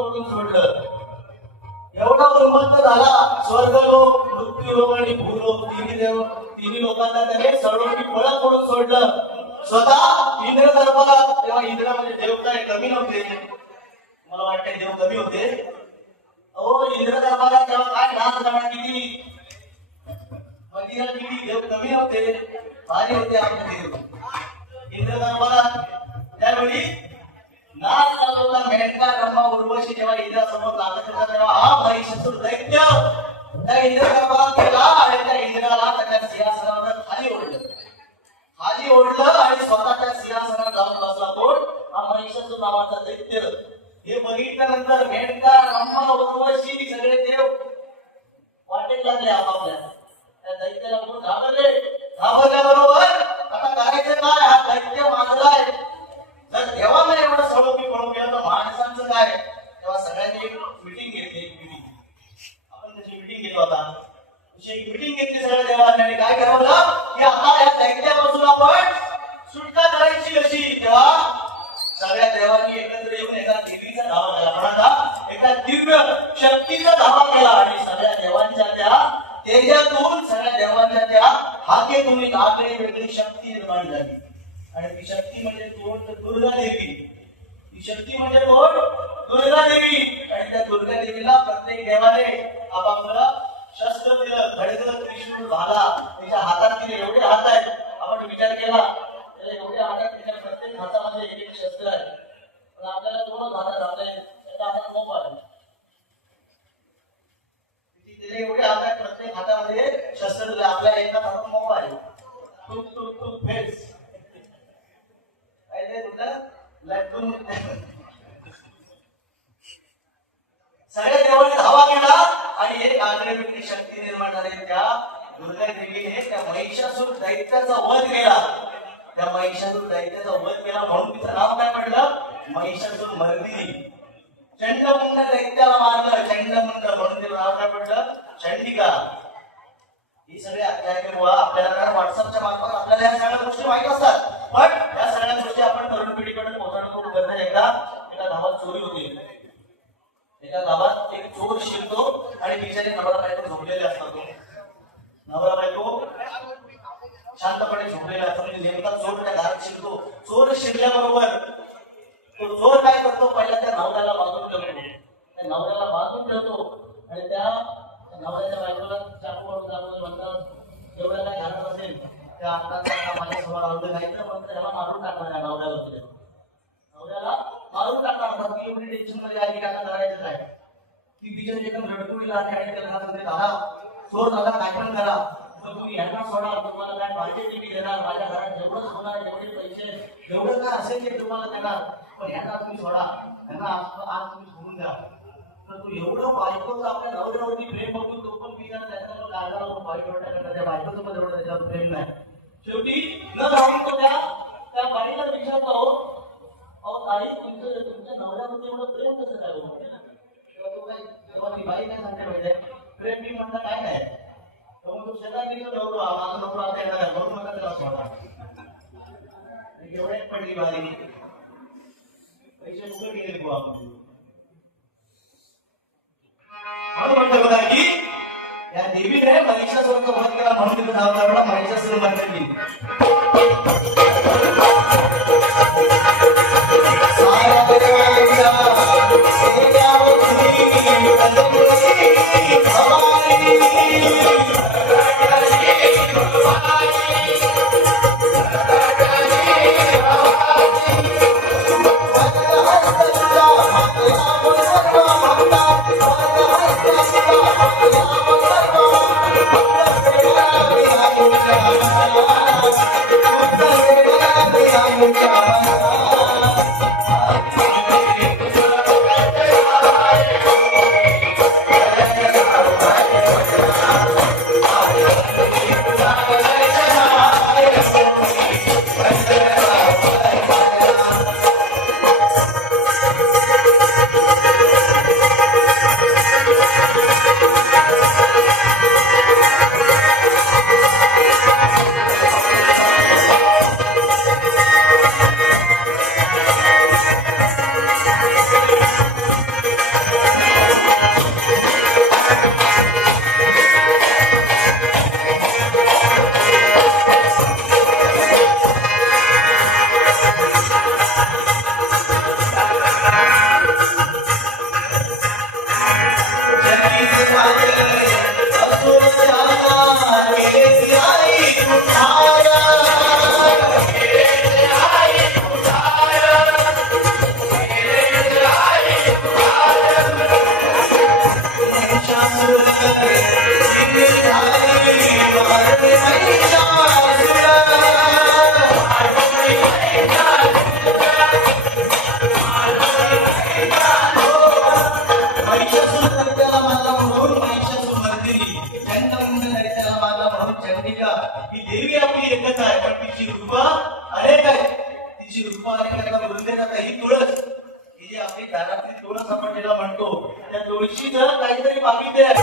म्हणून सोडलं एवढा उन्मत्त झाला स्वर्गलोक मृत्यूलोक आणि भूलोक तिन्ही देव तिन्ही लोकांना त्याने सडोकी फळ फोडून सोडलं. स्वतः इंद्र सर्वात तेव्हा इंद्र म्हणजे देवता हे कमी नव्हते. मला वाटतं देव कमी होते. अहो इंद्र दरबारात तेव्हा काय नाच गाणं किती? मंदिरात किती देव कमी होते भारी होते आपले देव. इंद्र दरबारात त्यावेळी नाच चालू मेंढका ब्रह्मा उर्वशी जेव्हा इंद्रासमोर लागत होता तेव्हा हा महिषासूर दैत्य त्या इंद्र दरबारात गेला आणि त्या इंद्राला त्याच्या सिंहासनावर खाली ओढलं. खाली ओढलं आणि स्वतः त्या जाऊन बसला. कोण? हा महिषासूर नावाचा दैत्य. हे बघितल्यानंतर मेंढका ब्रह्मा उर्वशी सगळे देव वाटेत लागले आपापल्या. त्या दैत्याला बघून घाबरले? घाबरल्याबरोबर आता करायचं काय हा दैत्य माजलाय जर देवाला एवढं सडोकी पळून गेलं तर माणसांचं काय तेव्हा सगळ्यांनी एक मिटिंग घेतली एक मिटिंग आपण त्याची मिटिंग घेतो आता तशी एक मिटिंग घेतली सगळ्या देवांनी आणि काय ठरवलं की आता या दैत्यापासून आपण सुटका करायची कशी तेव्हा सगळ्या देवांनी एकत्र येऊन एका देवीचा धावा केला म्हणाला एका दिव्य शक्तीचा धावा केला आणि सगळ्या देवांच्या त्या त्याच्यातून सगळ्या देवांच्या त्या हाकेतून एक वेगळी शक्ती निर्माण झाली. आणि ती शक्ती म्हणजे कोण? तर दुर्गा देवी. ती शक्ती म्हणजे कोण? दुर्गा देवी. आणि त्या दुर्गा देवीला प्रत्येक देवाने आपापला शस्त्र दिलं. खडग त्रिशूळ भाला तिच्या हातात तिने एवढे हात आहेत. आपण विचार केला. त्याला एवढे हातात तिच्या प्रत्येक हातामध्ये एक एक शस्त्र आहे. पण आपल्याला दोनच हातात आपल्या एका हातात मोबाईल तिथे एवढे हात आहेत प्रत्येक हातामध्ये दिलं आपल्या एका हातात मोबाईल तू तू तू फेस काय ते तुझं लटकून सगळ्या देवाने धावा केला आणि एक आगळेवेगळी शक्ती निर्माण झाली. त्या दुर्गा देवीने त्या महिषासूर दैत्याचा वध केला. त्या महिषासूर दैत्याचा वध केला म्हणून तिचं नाव काय पडलं महिषासूर मर्दिनी. चंडमुंड दैत्याला मारलं. चंडमुंड म्हणून तिचं नाव काय पडलं चंडिका. ही बुवा आपल्याला कारण व्हॉट्सअपच्या मार्फत आपल्याला या सगळ्या गोष्टी माहीत असतात. पण या सगळ्या गोष्टी आपण तरुण पिढीकडे पोहोचवणं खूप गरजेचं एकदा एका गावात चोरी होती. एका गावात एक चोर शिरतो आणि बिचारे नवरा बायको झोपलेले असतात. नवरा बायको शांतपणे झोपलेले असतो. म्हणजे नेमका चोर त्या घरात शिरतो. चोर शिरल्याबरोबर तो चोर काय करतो? पहिला त्या नवऱ्याला बांधून ठेवतो. त्या नवऱ्याला बांधून ठेवतो. आणि त्या नवऱ्याच्या बायकोला म्हणतात एवढं घालत असेल त्या आता माझ्यासमोर आवडलं नाही तर त्याला मारून टाकणार या नवऱ्याला नवऱ्याला मारून टाकणार आता ती एवढी टेन्शनमध्ये आली की आता करायचं काय ती बिचारी एकदम लटकून आणि आणि त्याला सांगते दादा चोर दादा काय पण करा. तर तुम्ही यांना सोडा तुम्हाला काय पाहिजे ते मी देणार. माझ्या घरात जेवढं होणार जेवढे पैसे जेवढं काय असेल ते तुम्हाला देणार. पण यांना तुम्ही सोडा. यांना आज तुम्ही सोडून द्या. तर तू एवढं बायकोचं आपल्या नवऱ्यावरती प्रेम बघून तो पण पिणार त्याच्यावर लागला होता बायको त्या बायकोचं पण एवढं त्याच्यावर प्रेम नाही. शेवटी न जाऊन तो त्या त्या बाईला विचारतो अहो ताई तुमचं तुमच्या नवऱ्यामध्ये एवढं प्रेम कसं काय हो? तेव्हा तो काय तेव्हा ती बाई काय सांगते माहिती प्रेम मी म्हणता काय नाही. तर मग तो शेजारी नवरो माझा नवरो आता येणार आहे. म्हणून नका त्याला सोडा. एवढ्यात पडली बाई. पैसे कुठे गेले बुवा? आपण म्हणतो बघा की या देवीने महिषासुराचा वध केला म्हणून तिथं नाव तिची रूपमाला बोलले जात ही तुळस. ही जी आपली दारातली तुळस आपण तिला म्हणतो त्या तुळशी जर काहीतरी मागितले आहे.